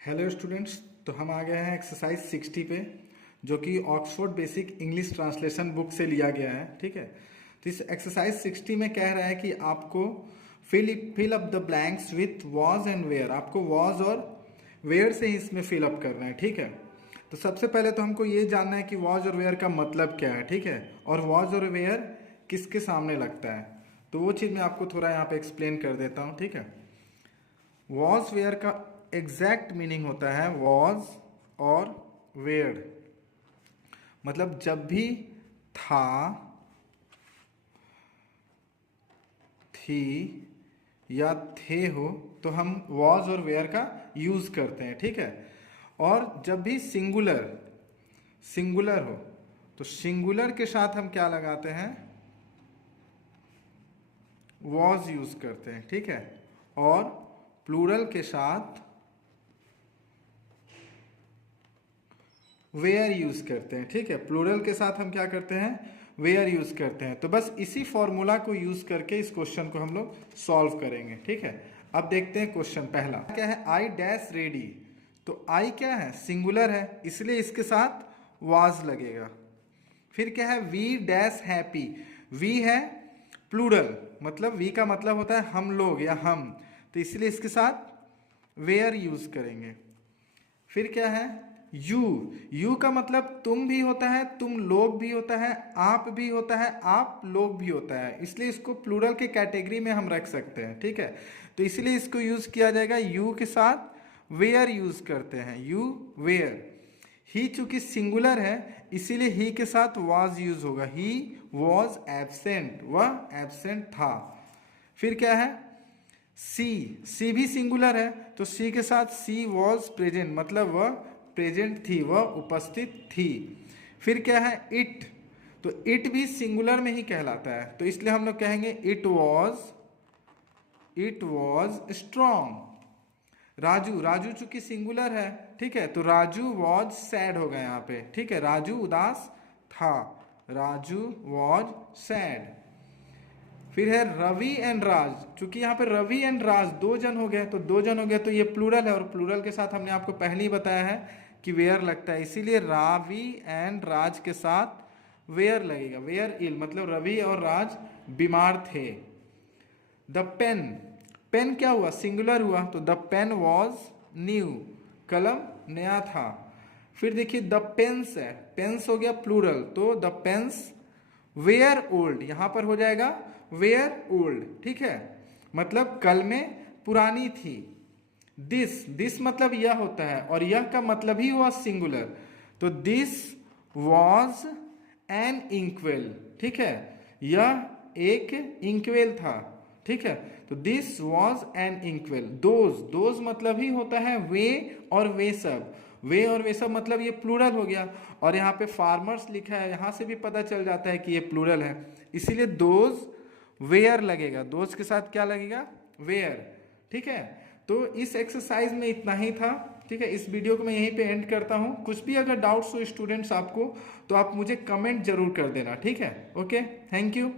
Hello students. तो हम आ गए हैं एक्सरसाइज 60 पे, जो कि Oxford basic English translation book से लिया गया है। ठीक है, तो इस एक्सरसाइज 60 में कह रहा है कि आपको fill up the blanks with was and were. आपको वॉज और वेयर से ही इसमें फिल अप करना है। ठीक है, तो सबसे पहले तो हमको ये जानना है कि वॉज और वेयर का मतलब क्या है। ठीक है, और वॉज और वेयर किसके सामने लगता है, तो वो चीज़ मैं आपको थोड़ा यहाँ पे एक्सप्लेन कर देता हूँ। ठीक है, वॉज वेयर का एग्जैक्ट मीनिंग होता है वॉज और वेयर, मतलब जब भी था, थी या थे हो तो हम वॉज और वेयर का यूज करते हैं। ठीक है, और जब भी सिंगुलर सिंगुलर हो तो सिंगुलर के साथ हम क्या लगाते हैं, वॉज यूज करते हैं। ठीक है, और प्लूरल के साथ वेयर यूज करते हैं। ठीक है, प्लूरल के साथ हम क्या करते हैं, वेयर यूज करते हैं। तो बस इसी फॉर्मूला को यूज करके इस क्वेश्चन को हम लोग सॉल्व करेंगे। ठीक है, अब देखते हैं क्वेश्चन पहला क्या है, आई डैश रेडी। तो आई क्या है, सिंगुलर है, इसलिए इसके साथ वाज लगेगा। फिर क्या है, वी डैश हैप्पी। वी है प्लूरल, मतलब वी का मतलब होता है हम लोग या हम, तो इसलिए इसके साथ वेयर यूज करेंगे। फिर क्या है, यू। यू का मतलब तुम भी होता है, तुम लोग भी होता है, आप भी होता है, आप लोग भी होता है, इसलिए इसको प्लूरल के कैटेगरी में हम रख सकते हैं। ठीक है, तो इसलिए इसको यूज किया जाएगा, यू के साथ वेयर यूज करते हैं, यू वेयर। ही चूंकि सिंगुलर है इसीलिए ही के साथ वाज यूज होगा, ही वॉज एब्सेंट, वह एब्सेंट था। फिर क्या है, सी भी सिंगुलर है तो सी के साथ सी वॉज प्रेजेंट, मतलब वह प्रेजेंट थी, वह उपस्थित थी। फिर क्या है, इट। तो इट भी सिंगुलर में ही कहलाता है, तो इसलिए हम लोग कहेंगे it was strong. Raju, Raju चूंकि सिंगुलर है, ठीक है, तो राजू वॉज सैड होगा यहाँ पे। ठीक है, राजू उदास था, राजू वॉज सैड। फिर है रवि एंड राज। चूंकि यहाँ पे रवि एंड राज दो जन हो गए, तो दो जन हो गए तो ये प्लूरल है, और प्लूरल के साथ हमने आपको पहले ही बताया है कि वेयर लगता है, इसीलिए रावी एंड राज के साथ वेयर लगेगा। वेयर इल, मतलब रवि और राज बीमार थे। द पेन, पेन क्या हुआ, सिंगुलर हुआ, तो द पेन वॉज न्यू, कलम नया था। फिर देखिए द पेन्स है, पेन्स हो गया प्लूरल, तो द पेन्स वेयर ओल्ड, यहां पर हो जाएगा वेयर ओल्ड। ठीक है, मतलब कल में पुरानी थी। दिस मतलब यह होता है, और यह का मतलब ही हुआ सिंगुलर, तो दिस वॉज एन इंक्वेल। ठीक है, यह एक इंक्वेल था। ठीक है, तो दिस वॉज एन इंक्वेल। दोज मतलब ही होता है वे और वे सब, वे और वे सब मतलब ये प्लूरल हो गया, और यहाँ पे फार्मर्स लिखा है, यहाँ से भी पता चल जाता है कि ये प्लूरल है, इसीलिए दोज वेयर लगेगा, दोज के साथ क्या लगेगा, वेयर। ठीक है, तो इस एक्सरसाइज में इतना ही था। ठीक है, इस वीडियो को मैं यहीं पे एंड करता हूँ। कुछ भी अगर डाउट्स हो स्टूडेंट्स आपको, तो आप मुझे कमेंट जरूर कर देना। ठीक है, ओके, थैंक यू।